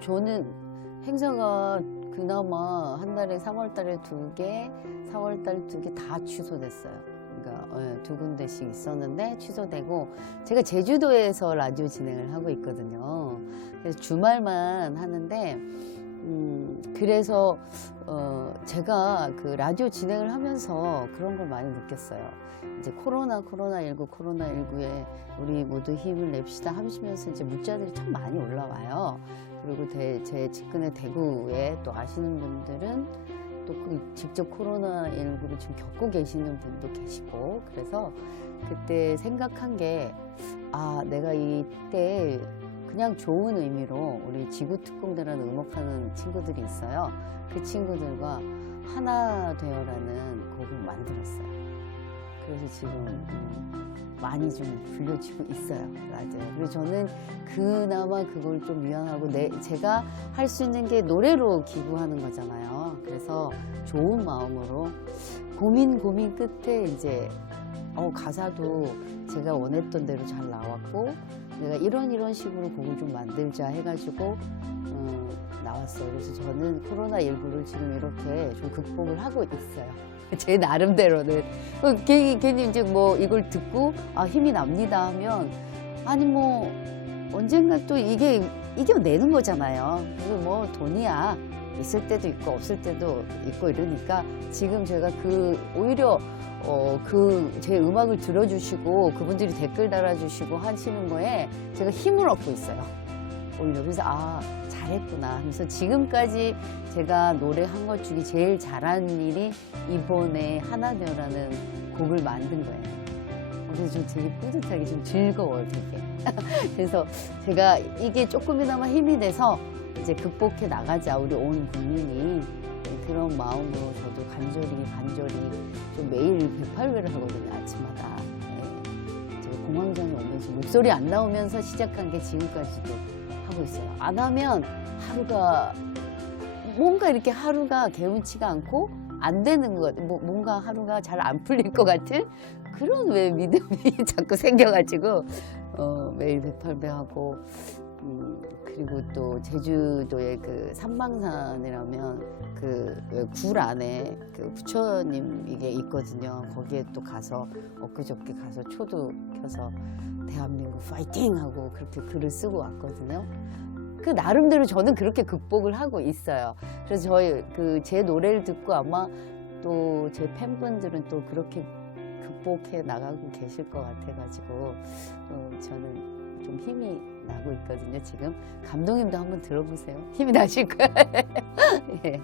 저는 행사가 그나마 한 달에 3월 달에 두 개, 4월 달 두 개 다 취소됐어요. 그러니까 예, 두 군데씩 있었는데 취소되고 제가 제주도에서 라디오 진행을 하고 있거든요. 그래서 주말만 하는데 음, 그래서 어, 제가 그 라디오 진행을 하면서 그런 걸 많이 느꼈어요. 이제 코로나 코로나 19 코로나 19에 우리 모두 힘을 냅시다 하시면서 이제 문자들이 참 많이 올라와요. 그리고 대- 제 측근의 대구에 또 아시는 분들은 또 그 직접 코로나 19를 지금 겪고 계시는 분도 계시고 그래서 그때 생각한 게 아 내가 이때 그냥 좋은 의미로 우리 지구 특공대라는 음악하는 친구들이 있어요. 그 친구들과 하나 되어라는 곡을 만들었어요. 그래서 지금 음, 많이 좀 불려지고 있어요. 맞아요. 그리고 저는 그나마 그걸 좀 미안하고 내, 제가 할 수 있는 게 노래로 기부하는 거잖아요. 그래서 좋은 마음으로 고민 고민 끝에 이제 어, 가사도 제가 원했던 대로 잘 나왔고 내가 이런 이런 식으로 곡을 좀 만들자 해가지고 어, 나왔어요. 그래서 저는 코로나 19를 지금 이렇게 좀 극복을 하고 있어요. 제 나름대로는 어, 괜히 괜히 이제 뭐 이걸 듣고 아 힘이 납니다 하면 아니 뭐 언젠가 또 이게 이겨내는 거잖아요. 그리고 뭐 돈이야 있을 때도 있고 없을 때도 있고 이러니까 지금 제가 그 오히려 어, 그 제 음악을 들어주시고 그분들이 댓글 달아주시고 하시는 거에 제가 힘을 얻고 있어요. 오히려 그래서 아 잘했구나 하면서 지금까지 제가 노래한 것 중에 제일 잘한 일이 이번에 하나 되어라는 곡을 만든 거예요. 그래서 좀 되게 뿌듯하게 좀 즐거워요 되게. 그래서 제가 이게 조금이나마 힘이 돼서 이제 극복해 나가자 우리 온 국민이. 그런 마음으로 저도 간절히 간절히 좀 매일 108회를 하거든요 아침마다. 네. 공황장애 오면서 목소리 안 나오면서 시작한 게 지금까지도 하고 있어요. 안 하면 하루가 뭔가 이렇게 하루가 개운치가 않고 안 되는 것, 뭐 뭔가 하루가 잘 안 풀릴 것 같은 그런 왜 믿음이 자꾸 생겨가지고 어, 매일 108배 하고 음, 그리고 또 제주도의 그 삼방산이라면 그굴 안에 그 부처님 이게 있거든요. 거기에 또 가서 엊그저께 가서 초도 켜서 대한민국 파이팅 하고 그렇게 글을 쓰고 왔거든요. 그 나름대로 저는 그렇게 극복을 하고 있어요. 그래서 저희 그 제 노래를 듣고 아마 또 제 팬분들은 또 그렇게 극복해 나가고 계실 것 같아가지고 어, 저는 좀 힘이 나고 있거든요. 지금 감독님도 한번 들어보세요. 힘이 나실 거예요. 예.